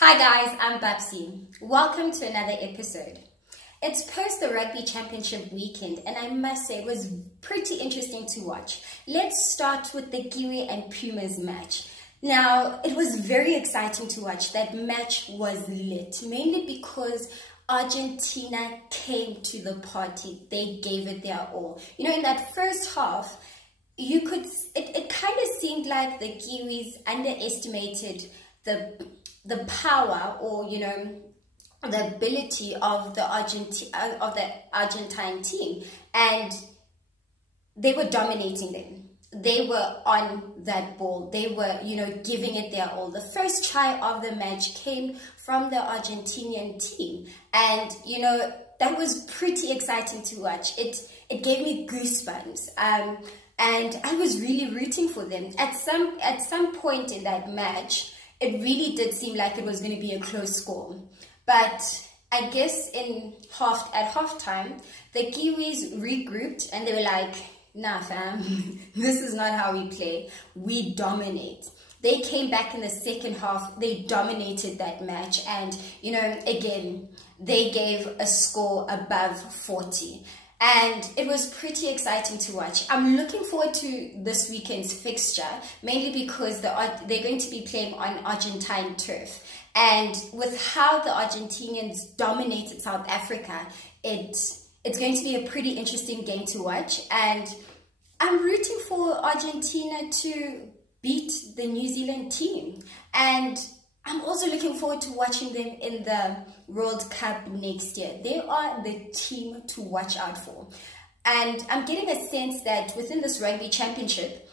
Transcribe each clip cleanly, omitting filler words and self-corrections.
Hi guys, I'm Babsy. Welcome to another episode. It's post the Rugby Championship weekend and I must say it was pretty interesting to watch. Let's start with the Kiwi and Pumas match. Now, it was very exciting to watch. That match was lit, mainly because Argentina came to the party. They gave it their all. You know, in that first half, it kind of seemed like the Kiwis underestimated the power, or you know, the ability of the Argentine team, and they were dominating them. They were on that ball. They were, you know, giving it their all. The first try of the match came from the Argentinian team, and you know, that was pretty exciting to watch. It gave me goosebumps. And I was really rooting for them. At some point in that match, it really did seem like it was going to be a close score. But I guess at halftime, the Kiwis regrouped and they were like, nah fam, this is not how we play. We dominate. They came back in the second half. They dominated that match. And, you know, again, they gave a score above 40. And it was pretty exciting to watch. I'm looking forward to this weekend's fixture, mainly because they're going to be playing on Argentine turf. And with how the Argentinians dominated South Africa, it's going to be a pretty interesting game to watch. And I'm rooting for Argentina to beat the New Zealand team. And I'm also looking forward to watching them in the World Cup next year. They are the team to watch out for. And I'm getting a sense that within this Rugby Championship,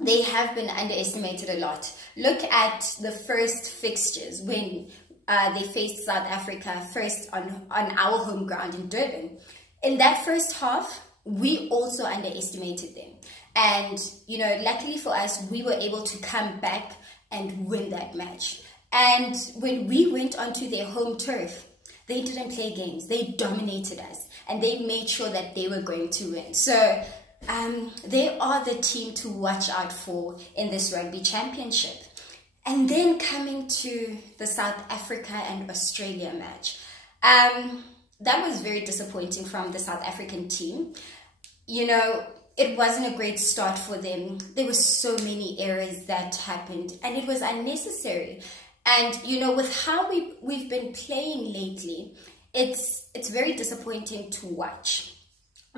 they have been underestimated a lot. Look at the first fixtures when they faced South Africa first on our home ground in Durban. In that first half, we also underestimated them. And, you know, luckily for us, we were able to come back and win that match. And when we went onto their home turf, they didn't play games. They dominated us and they made sure that they were going to win. So they are the team to watch out for in this Rugby Championship. And then coming to the South Africa and Australia match, that was very disappointing from the South African team. You know, it wasn't a great start for them. There were so many errors that happened and it was unnecessary. And, you know, with how we've been playing lately, it's very disappointing to watch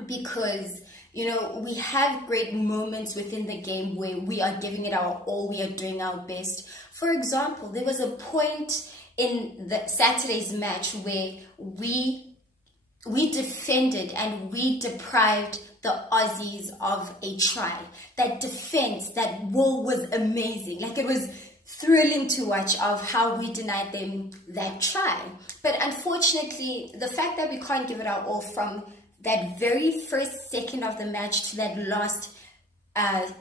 because, you know, we have great moments within the game where we are giving it our all, we are doing our best. For example, there was a point in the Saturday's match where we defended and we deprived the Aussies of a try. That defense, that wall was amazing. Like, it was thrilling to watch of how we denied them that try. But unfortunately, the fact that we can't give it our all from that very first second of the match to that last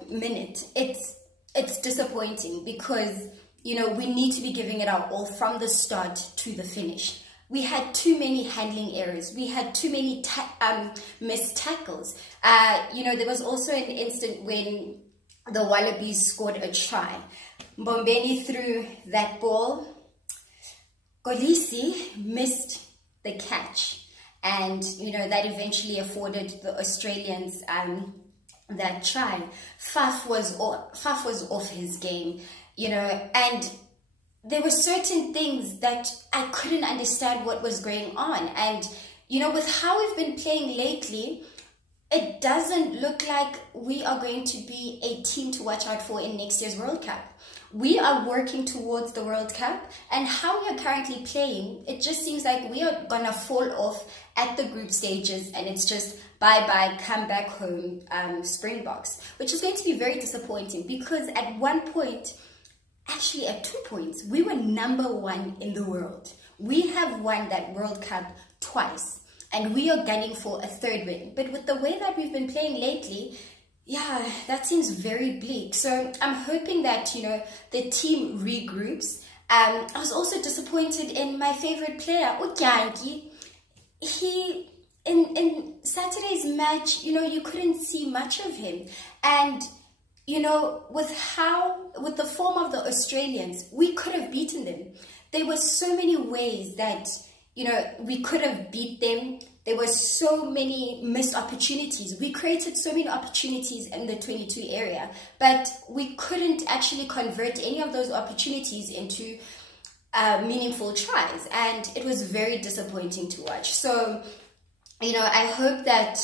minute, it's disappointing because, you know, we need to be giving it our all from the start to the finish. We had too many handling errors. We had too many missed tackles. You know, there was also an instant when the Wallabies scored a try. Mbombeni threw that ball. Kolisi missed the catch. And, you know, that eventually afforded the Australians that try. Faf was off his game, you know, and there were certain things that I couldn't understand what was going on. And, you know, with how we've been playing lately, it doesn't look like we are going to be a team to watch out for in next year's World Cup. We are working towards the World Cup, and how we are currently playing, it just seems like we are going to fall off at the group stages, and it's just bye-bye, come back home, Springboks, which is going to be very disappointing because at one point, actually at 2 points, we were #1 in the world. We have won that World Cup twice, and we are gunning for a third win. But with the way that we've been playing lately, yeah, that seems very bleak. So I'm hoping that, you know, the team regroups. I was also disappointed in my favorite player, Utyanki. He, in Saturday's match, you know, you couldn't see much of him. And, you know, with the form of the Australians, we could have beaten them. There were so many ways that, you know, we could have beat them. There were so many missed opportunities. We created so many opportunities in the 22 area, but we couldn't actually convert any of those opportunities into meaningful tries, and it was very disappointing to watch. So, you know, I hope that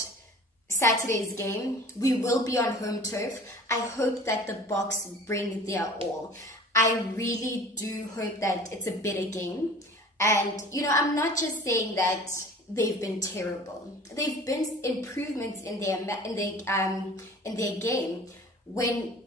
Saturday's game, we will be on home turf. I hope that the Boks bring their all. I really do hope that it's a better game. And, you know, I'm not just saying that they've been terrible. They've been improvements in their game when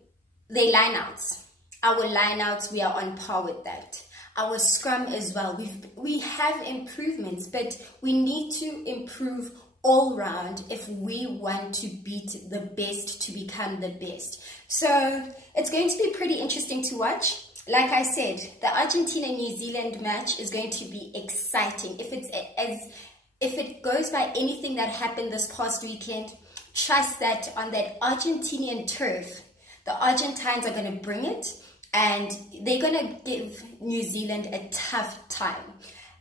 they line outs. Our line outs, we are on par with that. Our scrum as well. We have improvements, but we need to improve all round if we want to beat the best, to become the best. So it's going to be pretty interesting to watch. Like I said, the Argentina-New Zealand match is going to be exciting. If it goes by anything that happened this past weekend, trust that on that Argentinian turf, the Argentines are going to bring it, and they're going to give New Zealand a tough time.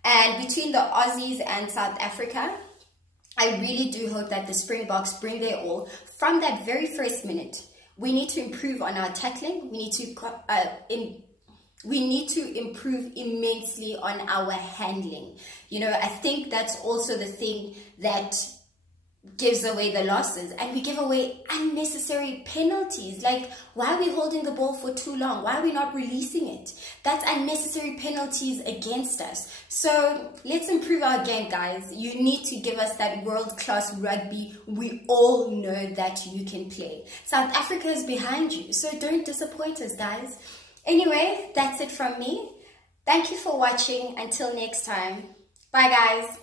And between the Aussies and South Africa, I really do hope that the Springboks bring their all from that very first minute. We need to improve on our tackling. We need to improve immensely on our handling. You know, I think that's also the thing that gives away the losses, and we give away unnecessary penalties. Like, why are we holding the ball for too long? Why are we not releasing it? That's unnecessary penalties against us. So let's improve our game, guys. You need to give us that world-class rugby we all know that you can play. South Africa is behind you, so don't disappoint us, guys. Anyway, that's it from me. Thank you for watching. Until next time. Bye, guys.